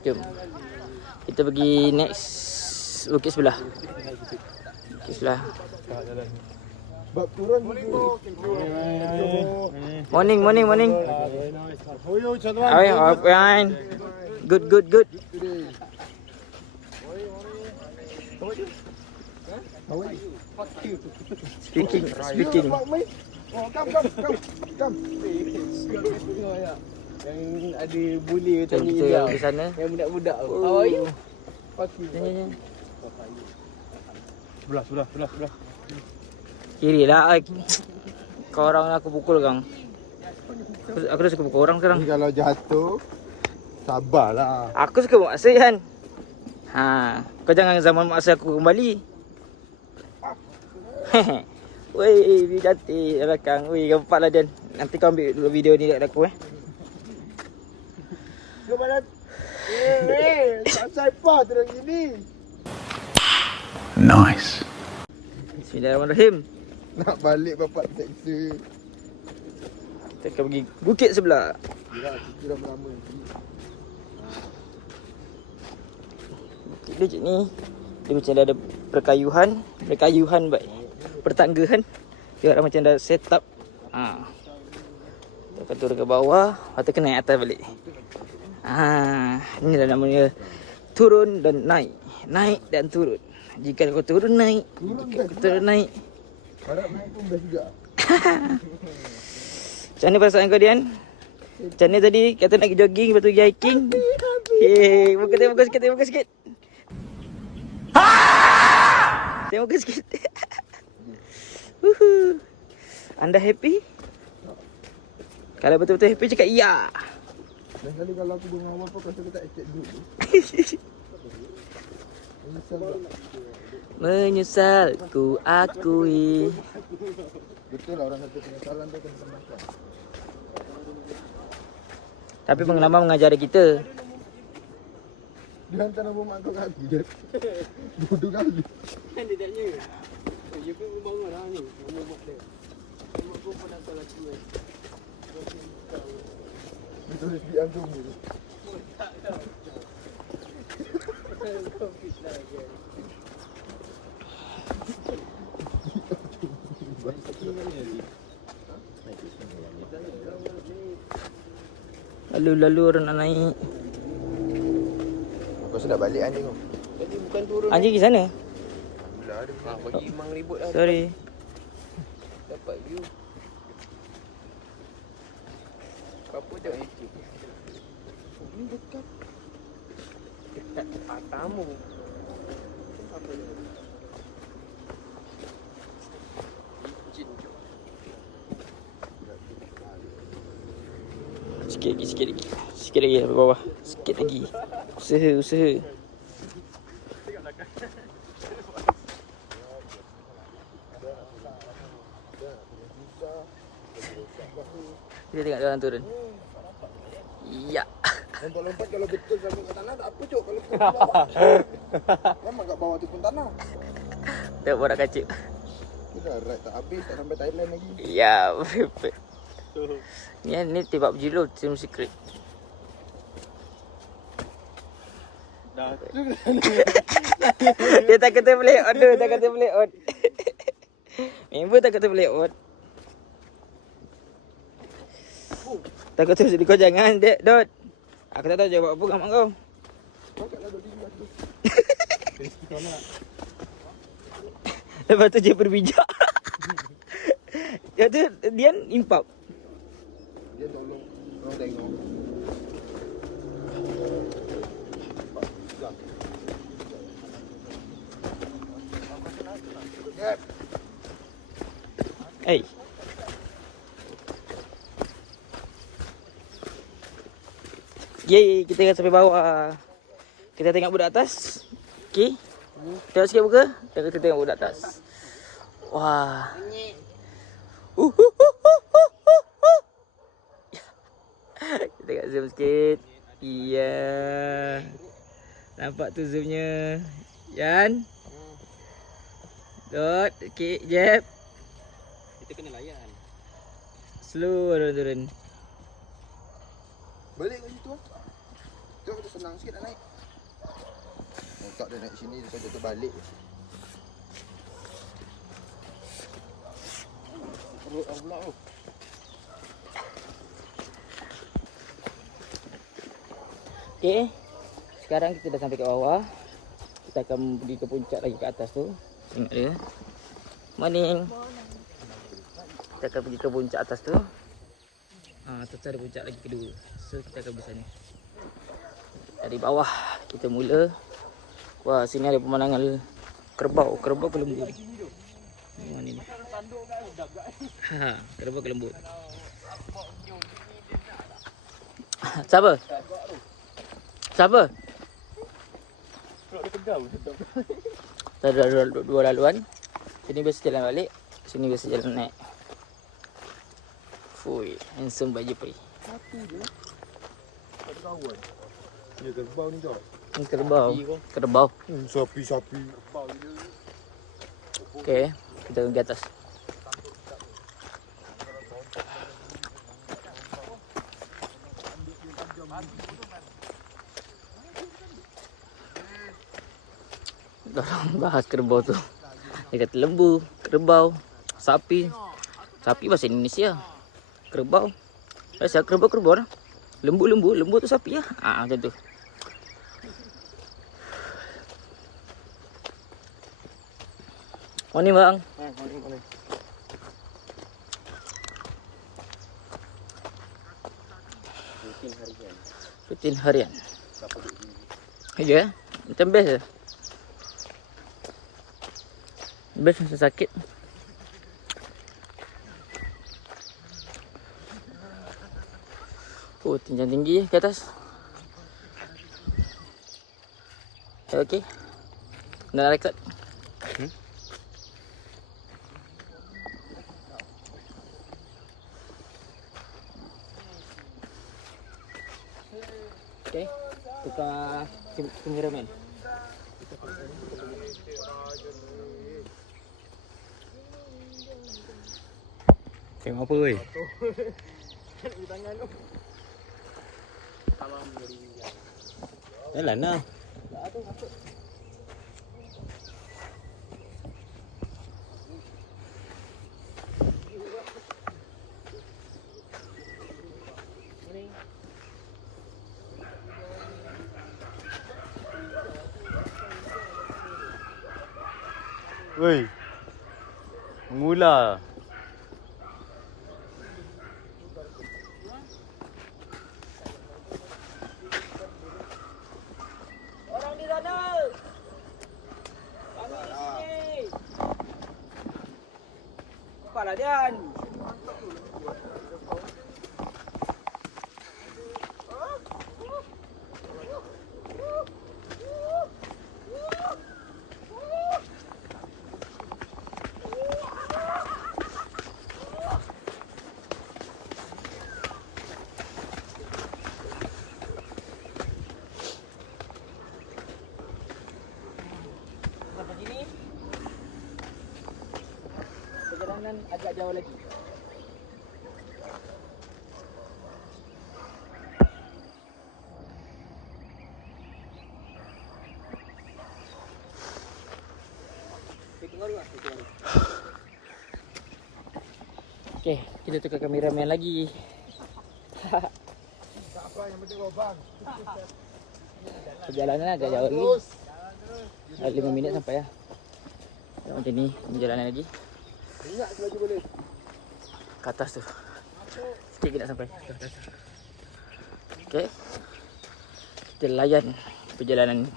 Jom. Kita pergi next bukit sebelah. Bukit sebelah. Bab turun. Morning. Fine. Good. Speaking. Oh, come. Yang ada boleh Jom tanya kita dia. pergi sana. Yang budak-budak. Oh. How are you? Ni. Sebelah. Kiri lah. Kau orang aku pukul kang. Aku dah suka pukul orang sekarang. Ni kalau jatuh, sabarlah. Aku suka maksa kan. Kau jangan zaman maksa aku kembali. Woi, dia cantik belakang. Woi, gampaklah Dan. Nanti kau ambil dulu video ni dekat aku Kau mana? Tak saipa terang gini. Nice. Bismillahirrahmanirrahim. Nak balik bapak seksa. Kita akan pergi bukit sebelah. Kita dah lama. Bukit dia ni, dia macam dah ada perkayuhan baik. Pertanggahan. Dia orang macam dah set up. Kita akan turun ke bawah, lepas tu kena naik atas balik. Inilah namanya turun dan naik. Naik dan turun. Jika kau turun naik, jika kau turun naik. Harap naik pun best juga. Macam mana perasaan kau Dian? Macam mana tadi kata nak pergi jogging, lepas tu pergi hiking? Tengok muka sikit. Tengok muka sikit. Anda happy? Kalau betul-betul happy cakap ya. Dan kali kalau aku dengan apa kau rasa tak accept dulu. Menyesal ku akui. Betul lah orang satu penyesalan tu kena semakan. Tapi pengalaman mengajari kita. Dia hantar nama mak kau kat aku je. Bodoh kali. Kan dia tanya. Dia pun bangun lah ni. Nama mak dia. Mak kau pun nak salah aku kan. Dia tulis di angkum ni. Tak tahu. Kau fit lah kan. Lalu orang nak naik. Kau sudah balik anjing kau. Tadi bukan turun. Anjing di sana. Alhamdulillah ada. Bagi Imang ribut lah. Sorry. Dapat view. Apa tengok YouTube. Ini dekat. Dekat tempat tamu. Apa ni? Jin. Sikit lagi sampai bawah. Sikit lagi. Usaha. Kita tengok orang turun. Ya. Lompat-lompat kalau betul sampai kat tanah tak apa cok kalau betul bawah. Memang kat bawah tu pun tanah. Tengok borak kacip. Kita ride tak habis tak sampai Thailand lagi. Ya, perfect. Ni tebak berjilur Team Secret. Dah. Dia tak kata boleh on. Member tak kata boleh on. Takut terus kau jangan Dot. Aku tak tahu jawab apa kat mak kau. Kau kat lalu di aku. Lepas tu dia berbijak. Dia tu Dian impap. Dia tolong kau tengok. Hey. Yeay, kita dah sampai bawah. Kita tengok budak atas. Okey. Tengok sikit muka. Kita tengok budak atas. Wah. Kita tengok zoom sikit. Iya. Nampak tu zoomnya. Yan. Dot. Okey, jeb. Kita kena layan. Slow turun. Balik kat situ ah. Tengok tu senang sikit nak naik. Oh, tak dia naik sini, dia jatuh balik. Perut aku pula tu. Okay, sekarang kita dah sampai ke bawah. Kita akan pergi ke puncak lagi ke atas tu. Tengok dia. Morning. Kita akan pergi ke puncak atas tu. Atas tu ada puncak lagi kedua. So kita akan pergi sana. Dari bawah kita mula. Wah, sini ada pemandangan kerbau. Kerbau ke lembut. Mana ni? Kerbau ke lembut. Siapa? Siapa? Ada dua laluan. Sini biasa jalan balik, sini biasa jalan naik. Fui, handsome baju peri. Satu je. Tak ada kawan. Ya kerbau ni Jod. Ini kerbau. Kerbau. Sapi-sapi. Okey, kita pergi atas. Orang bahas kerbau tu. Dia kata lembu, kerbau, sapi. Sapi bahasa Indonesia. Kerbau. Biasa kerbau-kerbau lah. Lembu tu sapi lah. Macam tu. Morning bang. Morning. Rutin harian. Ya, macam best je. Best masa sakit. Oh, tinjau tinggi ke atas. Okey. Nak record? Okey. Tukar kameraman. Tengok apa weh? Jalan lah. Woi. Mula. Orang di sana. Kami di sini. Kepala Dian. Sampai sini. Perjalanan agak jauh lagi. Okey, kita tukar kameraman lagi. Tak apa, yang penting lubang. Perjalanan agak jauh lagi. 5 minit sampai lah. Tengok macam ni perjalanan lagi. Ingat selagi boleh. Ke atas tu. Sikit lagi nak sampai ke atas tu. Okey. Kita layan perjalanan ni.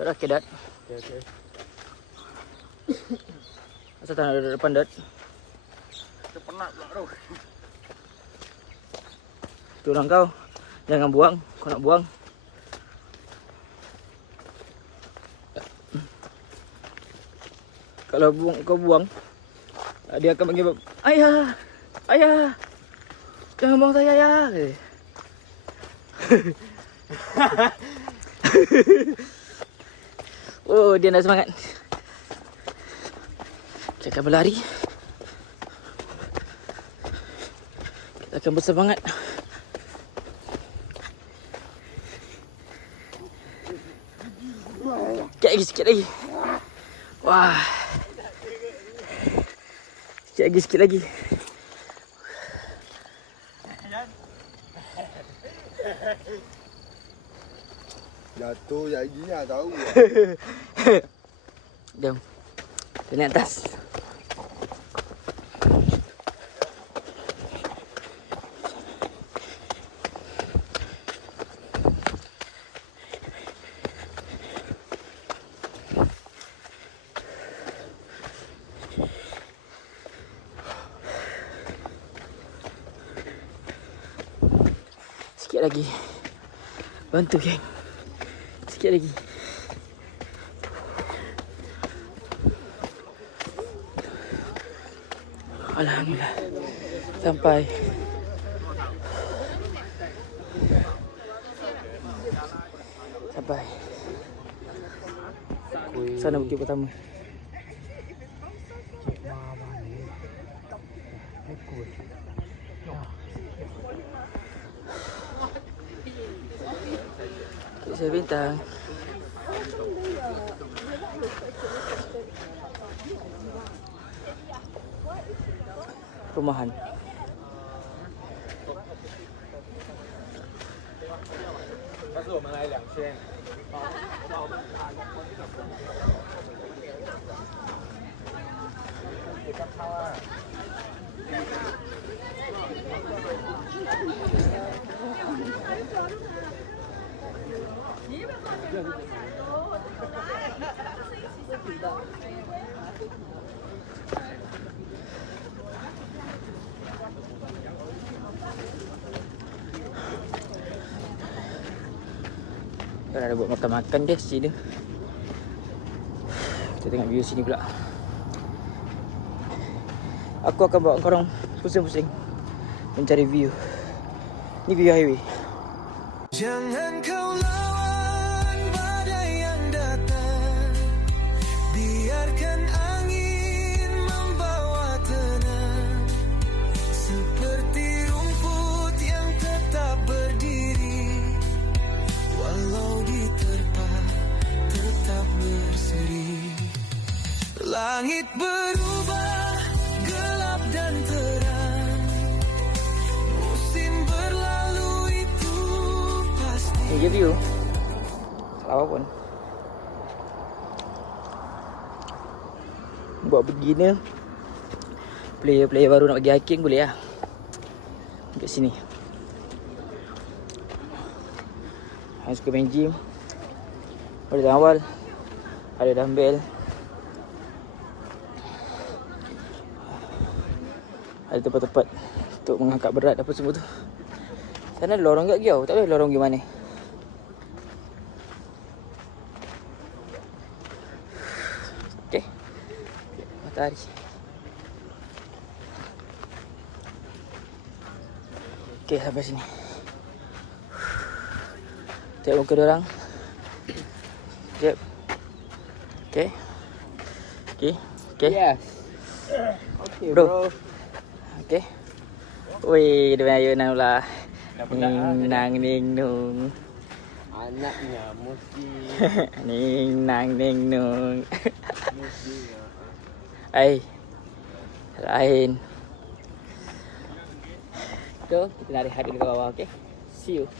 Dah okey Dad. Okey. Asal tak nak duduk depan Dad. Kita penat pula tu. Tu orang kau. Jangan buang. Kau nak buang. Kalau kau buang, dia akan panggil ayah. Ayah. Jangan buang saya ayah. Oh, dia nak semangat. Kita akan berlari. Kita akan bersemangat. Sikit lagi. Wah. Sikit lagi. Jatuh lagi lah tahu. Jom. Kita naik atas. Sikit lagi. Bantu geng. Sikit lagi. Alhamdulillah. Sampai. Sana bukit pertama. Bukit Saya Bintang. Perumahan. Kan ada buat makan-makan guys sini. Kita tengok view sini pula. Aku akan bawa korang pusing-pusing mencari view. Ni view highway. Jangan kau lawan badai yang datang, biarkan angin membawa tenang, seperti rumput yang tetap berdiri, walau diterpa tetap berseri. Langit berubah gelap dan terang, musim berlalu itu pasti. Ni je view. Salah apa pun. Buat beginner, player baru nak pergi hiking boleh lah. Dekat sini. Yang suka main gym, ada dalam awal, ada dumbbell, ada tempat-tempat untuk mengangkat berat apa semua tu. Sana ada lorong kat Giau, tak tahu lorong gimana. Okey. Matahari. Okey, sampai sini. Tengok muka diorang. Sekejap. Okey. Okey. Yes. Okay, Bro. bro. Okey. Woi, dia main ayunan pula. Ning nang ning nung. Anaknya mesti Ning nang ning nung. mesti. Ai. Lain. Jom kita nak rehat dulu kat bawah, okey? See you.